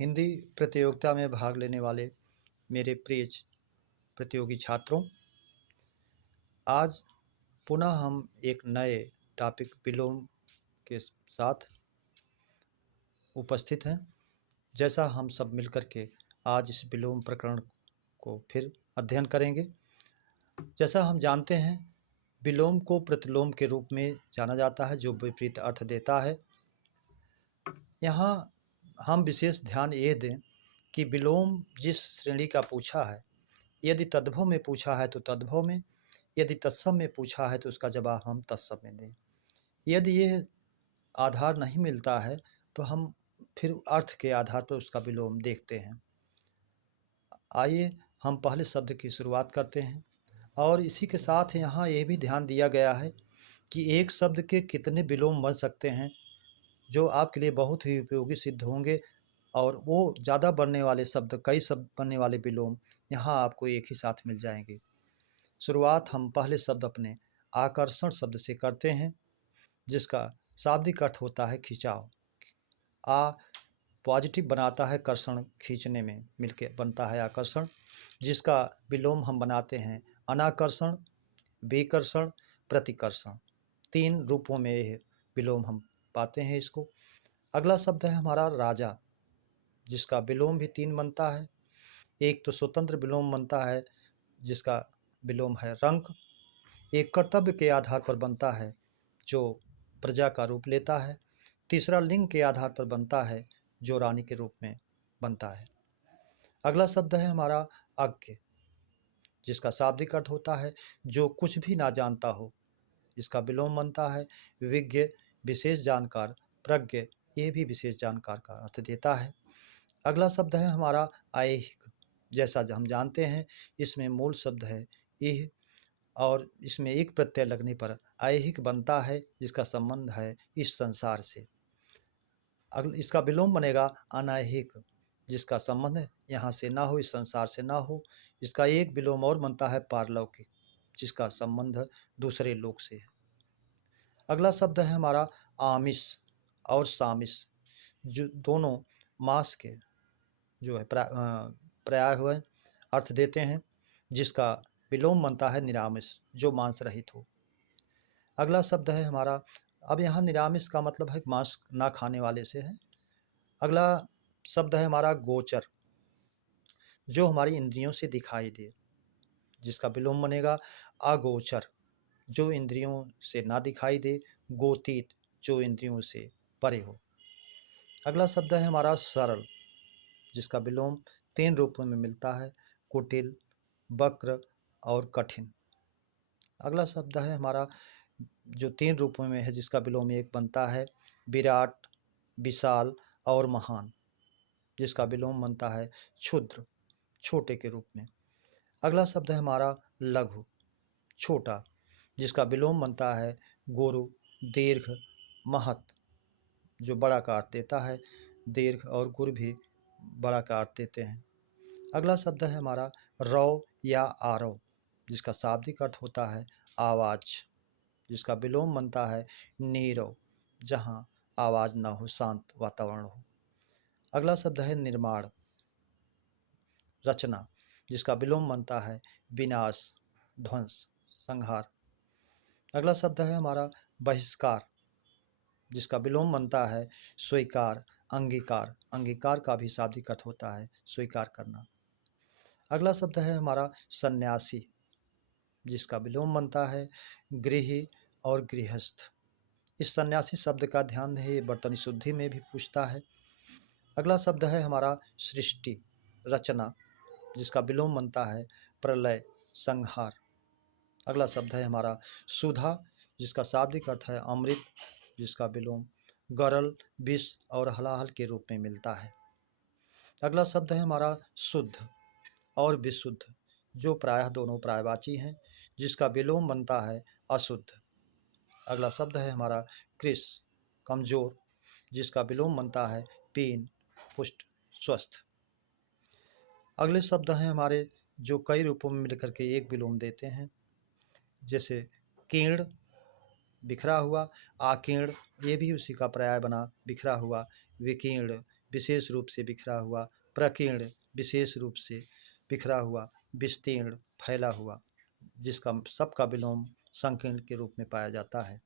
हिंदी प्रतियोगिता में भाग लेने वाले मेरे प्रिय प्रतियोगी छात्रों, आज पुनः हम एक नए टॉपिक विलोम के साथ उपस्थित हैं। जैसा हम सब मिलकर के आज इस विलोम प्रकरण को फिर अध्ययन करेंगे। जैसा हम जानते हैं, विलोम को प्रतिलोम के रूप में जाना जाता है, जो विपरीत अर्थ देता है। यहाँ हम विशेष ध्यान ये दें कि विलोम जिस श्रेणी का पूछा है, यदि तद्भव में पूछा है तो तद्भव में, यदि तत्सम में पूछा है तो उसका जवाब हम तत्सम में दें। यदि ये आधार नहीं मिलता है तो हम फिर अर्थ के आधार पर उसका विलोम देखते हैं। आइए हम पहले शब्द की शुरुआत करते हैं। और इसी के साथ यहाँ ये भी ध्यान दिया गया है कि एक शब्द के कितने विलोम बन सकते हैं, जो आपके लिए बहुत ही उपयोगी सिद्ध होंगे। और वो ज़्यादा बनने वाले शब्द, कई शब्द बनने वाले विलोम यहाँ आपको एक ही साथ मिल जाएंगे। शुरुआत हम पहले शब्द अपने आकर्षण शब्द से करते हैं, जिसका शाब्दिक अर्थ होता है खिंचाव। आ पॉजिटिव बनाता है कर्षण, खींचने में मिलके बनता है आकर्षण, जिसका विलोम हम बनाते हैं अनाकर्षण, विकर्षण, प्रतिकर्षण। 3 रूपों में यह विलोम हम पाते हैं इसको। अगला शब्द है हमारा राजा, जिसका विलोम भी 3 बनता है। एक तो स्वतंत्र विलोम बनता है, जिसका विलोम है रंक। एक कर्तव्य के आधार पर बनता है, जो प्रजा का रूप लेता है। तीसरा लिंग के आधार पर बनता है, जो रानी के रूप में बनता है। अगला शब्द है हमारा अज्ञ, जिसका शाब्दिक अर्थ होता है जो कुछ भी ना जानता हो। इसका विलोम बनता है विज्ञ, विशेष जानकार। प्रज्ञ, ये भी विशेष जानकार का अर्थ देता है। अगला शब्द है हमारा ऐहिक। जैसा हम जानते हैं, इसमें मूल शब्द है इह, और इसमें एक प्रत्यय लगने पर ऐहिक बनता है, जिसका संबंध है इस संसार से। इसका विलोम बनेगा अनैहिक, जिसका संबंध यहाँ से ना हो, इस संसार से ना हो। इसका एक विलोम और बनता है पारलौकिक, जिसका संबंध दूसरे लोक से है। अगला शब्द है हमारा आमिष और सामिष, जो दोनों मांस के जो है पर्याय हुए अर्थ देते हैं, जिसका विलोम बनता है निरामिष, जो मांस रहित हो। अगला शब्द है हमारा, अब यहाँ निरामिष का मतलब है मांस ना खाने वाले से है। अगला शब्द है हमारा गोचर, जो हमारी इंद्रियों से दिखाई दे, जिसका विलोम बनेगा अगोचर, जो इंद्रियों से ना दिखाई दे। गोतीत, जो इंद्रियों से परे हो। अगला शब्द है हमारा सरल, जिसका विलोम 3 रूपों में मिलता है, कुटिल, वक्र और कठिन। अगला शब्द है हमारा जो 3 रूपों में है, जिसका विलोम एक बनता है विराट, विशाल और महान, जिसका विलोम बनता है क्षुद्र, छोटे के रूप में। अगला शब्द है हमारा लघु, छोटा, जिसका विलोम बनता है गुरु, दीर्घ, महत, जो बड़ा का अर्थ देता है। दीर्घ और गुरु भी बड़ा का अर्थ देते हैं। अगला शब्द है हमारा रौ या आरव, जिसका शाब्दिक अर्थ होता है आवाज़, जिसका विलोम बनता है नीरव, जहाँ आवाज़ ना हो, शांत वातावरण हो। अगला शब्द है निर्माण, रचना, जिसका विलोम बनता है विनाश, ध्वंस, संहार। अगला शब्द है हमारा बहिष्कार, जिसका विलोम बनता है स्वीकार, अंगीकार। अंगीकार का भी शाब्दिक अर्थ होता है स्वीकार करना। अगला शब्द है हमारा सन्यासी, जिसका विलोम बनता है गृही और गृहस्थ। इस सन्यासी शब्द का ध्यान है, बर्तन शुद्धि में भी पूछता है। अगला शब्द है हमारा सृष्टि, रचना, जिसका विलोम बनता है प्रलय, संहार। अगला शब्द है हमारा सुधा, जिसका शाब्दिक अर्थ है अमृत, जिसका विलोम गरल, विष और हलाहल के रूप में मिलता है। अगला शब्द है हमारा शुद्ध और विशुद्ध, जो प्रायः दोनों पर्यायवाची हैं, जिसका विलोम बनता है अशुद्ध। अगला शब्द है हमारा कृश, कमजोर, जिसका विलोम बनता है पीन, पुष्ट, स्वस्थ। अगले शब्द हैं हमारे जो कई रूपों में मिलकर के एक विलोम देते हैं, जैसे कीर्ण, बिखरा हुआ, आकीर्ण, ये भी उसी का पर्याय बना बिखरा हुआ, विकीर्ण, विशेष रूप से बिखरा हुआ, प्रकीर्ण विशेष रूप से बिखरा हुआ, विस्तीर्ण फैला हुआ, जिसका सबका विलोम संकीर्ण के रूप में पाया जाता है।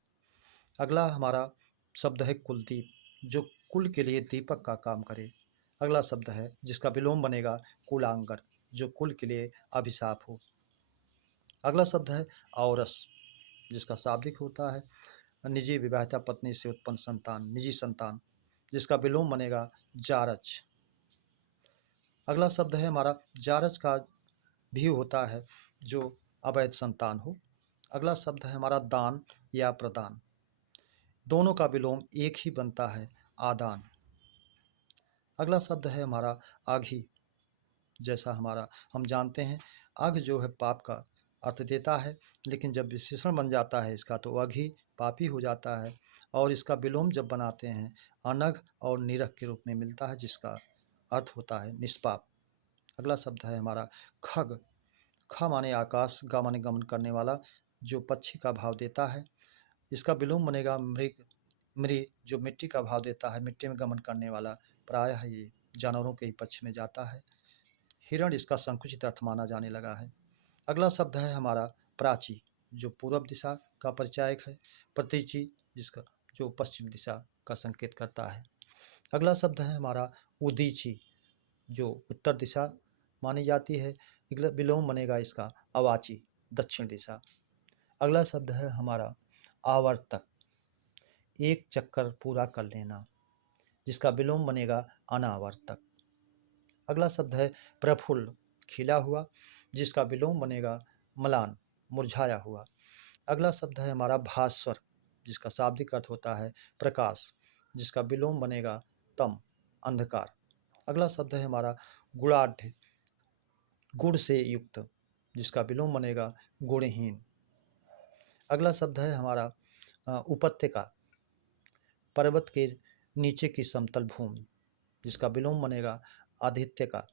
अगला हमारा शब्द है कुलदीप, जो कुल के लिए दीपक का काम करे। अगला शब्द है जिसका विलोम बनेगा कुलांगर, जो कुल के लिए अभिशाप हो। अगला शब्द है औरस, जिसका शाब्दिक होता है निजी विवाहिता पत्नी से उत्पन्न संतान, निजी संतान, जिसका विलोम बनेगा जारज। अगला शब्द है हमारा जारज का भी होता है जो अवैध संतान हो। अगला शब्द है हमारा दान या प्रदान, दोनों का विलोम एक ही बनता है, आदान। अगला शब्द है हमारा आघी, जैसा हमारा हम जानते हैं अघ जो है पाप का अर्थ देता है, लेकिन जब विशेषण बन जाता है इसका तो अघी पापी हो जाता है, और इसका विलोम जब बनाते हैं अनघ और निरख के रूप में मिलता है, जिसका अर्थ होता है निष्पाप। अगला शब्द है हमारा खग, ख माने आकाश, ग माने गमन करने वाला, जो पक्षी का भाव देता है। इसका विलोम बनेगा मृग, मृ जो मिट्टी का भाव देता है, मिट्टी में गमन करने वाला, प्रायः ये जानवरों के ही पक्ष में जाता है। हिरण इसका संकुचित अर्थ माना जाने लगा है। अगला शब्द है हमारा प्राची, जो पूर्व दिशा का परिचायक है। प्रतीची जिसका जो पश्चिम दिशा का संकेत करता है। अगला शब्द है हमारा उदीची, जो उत्तर दिशा मानी जाती है। विलोम बनेगा इसका अवाची, दक्षिण दिशा। अगला शब्द है हमारा आवर्तक, एक चक्कर पूरा कर लेना, जिसका विलोम बनेगा अनावर्तक। अगला शब्द है प्रफुल्ल, खिला हुआ, जिसका विलोम बनेगा मलान, मुरझाया हुआ। अगला शब्द है हमारा भास्वर, जिसका शाब्दिक अर्थ होता है प्रकाश, जिसका विलोम बनेगा तम, अंधकार। अगला शब्द है हमारा गुणाढ़, गुण से युक्त, जिसका विलोम बनेगा गुणहीन। अगला शब्द है हमारा उपत्यका, पर्वत के नीचे की समतल भूमि, जिसका विलोम बनेगा आदित्यका,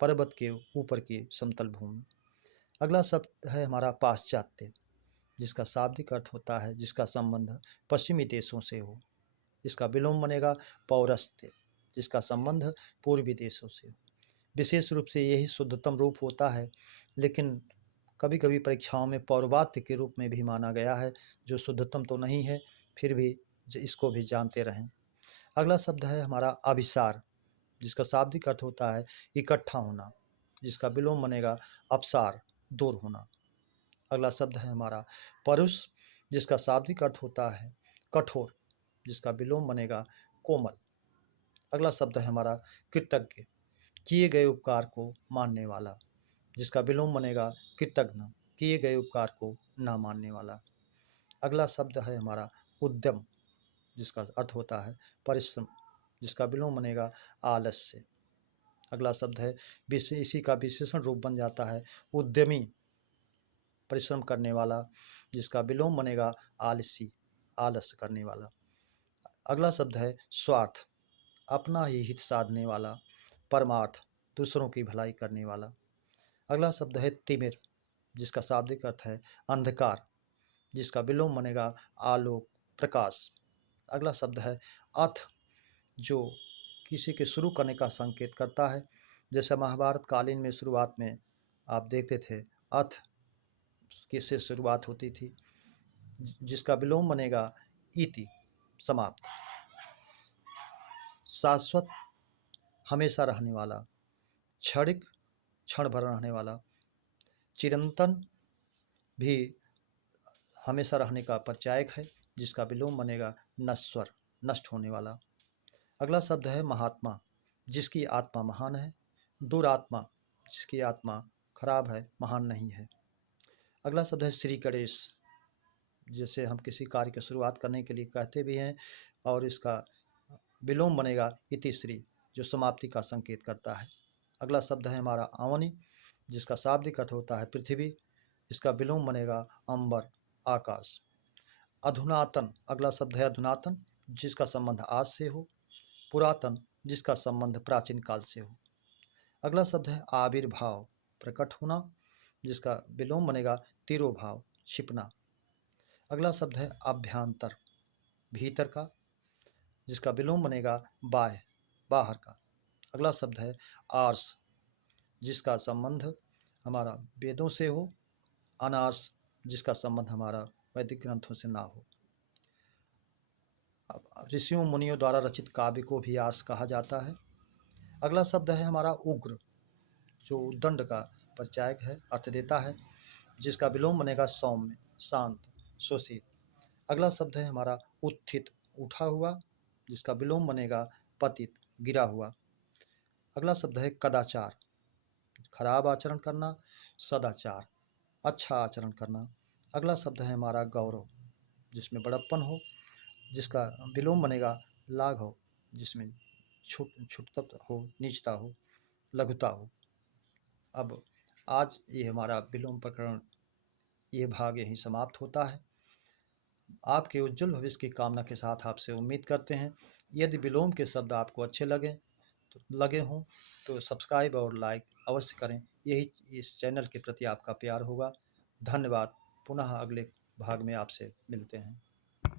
पर्वत के ऊपर की समतल भूमि। अगला शब्द है हमारा पाश्चात्य, जिसका शाब्दिक अर्थ होता है जिसका संबंध पश्चिमी देशों से हो। इसका विलोम बनेगा पौरस्त्य, जिसका संबंध पूर्वी देशों से हो। विशेष रूप से यही शुद्धतम रूप होता है, लेकिन कभी कभी परीक्षाओं में पौर्वात्य के रूप में भी माना गया है, जो शुद्धतम तो नहीं है, फिर भी इसको भी जानते रहें। अगला शब्द है हमारा अभिसार, जिसका शाब्दिक अर्थ होता है इकट्ठा होना, जिसका विलोम बनेगा अपसार, दूर होना। अगला शब्द है हमारा परुष, जिसका शाब्दिक अर्थ होता है कठोर, जिसका विलोम बनेगा कोमल। अगला शब्द है हमारा कृतज्ञ, किए गए उपकार को मानने वाला, जिसका विलोम बनेगा कृतज्ञ, किए गए उपकार को ना मानने वाला। अगला शब्द है हमारा उद्यम, जिसका अर्थ होता है परिश्रम, जिसका विलोम बनेगा आलस्य। अगला शब्द है इसी का विशेषण रूप बन जाता है उद्यमी, परिश्रम करने वाला, जिसका विलोम बनेगा आलसी, आलस्य करने वाला। अगला शब्द है स्वार्थ, अपना ही हित साधने वाला, परमार्थ, दूसरों की भलाई करने वाला। अगला शब्द है तिमिर, जिसका शाब्दिक अर्थ है अंधकार, जिसका विलोम बनेगा आलोक, प्रकाश। अगला शब्द है अथ, जो किसी के शुरू करने का संकेत करता है। जैसे महाभारत कालीन में शुरुआत में आप देखते थे अथ किससे शुरुआत होती थी, जिसका विलोम बनेगा इति, समाप्त। शाश्वत, हमेशा रहने वाला, क्षणिक, क्षण भर रहने वाला, चिरंतन भी हमेशा रहने का परिचायक है, जिसका विलोम बनेगा नश्वर, नष्ट होने वाला। अगला शब्द है महात्मा, जिसकी आत्मा महान है। दुरात्मा, जिसकी आत्मा खराब है, महान नहीं है। अगला शब्द है श्री गणेश, जैसे हम किसी कार्य की शुरुआत करने के लिए कहते भी हैं, और इसका विलोम बनेगा इतिश्री, जो समाप्ति का संकेत करता है। अगला शब्द है हमारा अवनी, जिसका शाब्दिक अर्थ होता है पृथ्वी, इसका विलोम बनेगा अंबर, आकाश। अधुनातन, अगला शब्द है अधुनातन, जिसका संबंध आज से हो। पुरातन, जिसका संबंध प्राचीन काल से हो। अगला शब्द है आविर्भाव, प्रकट होना, जिसका विलोम बनेगा तिरोभाव, छिपना। अगला शब्द है अभ्यंतर, भीतर का, जिसका विलोम बनेगा बाह्य, बाहर का। अगला शब्द है आर्स, जिसका संबंध हमारा वेदों से हो, अनार्स, जिसका संबंध हमारा वैदिक ग्रंथों से ना हो। अब ऋषियों मुनियों द्वारा रचित काव्य को भी आर्स कहा जाता है। अगला शब्द है हमारा उग्र, जो उद्दंड का परिचायक है, अर्थ देता है, जिसका विलोम बनेगा सौम्य, शांत, शोषित। अगला शब्द है हमारा उत्थित, उठा हुआ, जिसका विलोम बनेगा पतित, गिरा हुआ। अगला शब्द है कदाचार, खराब आचरण करना, सदाचार, अच्छा आचरण करना। अगला शब्द है हमारा गौरव, जिसमें बड़प्पन हो, जिसका विलोम बनेगा लाघव, जिसमें छूटता हो, नीचता हो, लघुता हो। अब आज ये हमारा विलोम प्रकरण, ये भाग यहीं समाप्त होता है। आपके उज्जवल भविष्य की कामना के साथ आपसे उम्मीद करते हैं। यदि विलोम के शब्द आपको अच्छे लगे हों तो सब्सक्राइब और लाइक अवश्य करें। यही इस चैनल के प्रति आपका प्यार होगा। धन्यवाद। पुनः अगले भाग में आपसे मिलते हैं।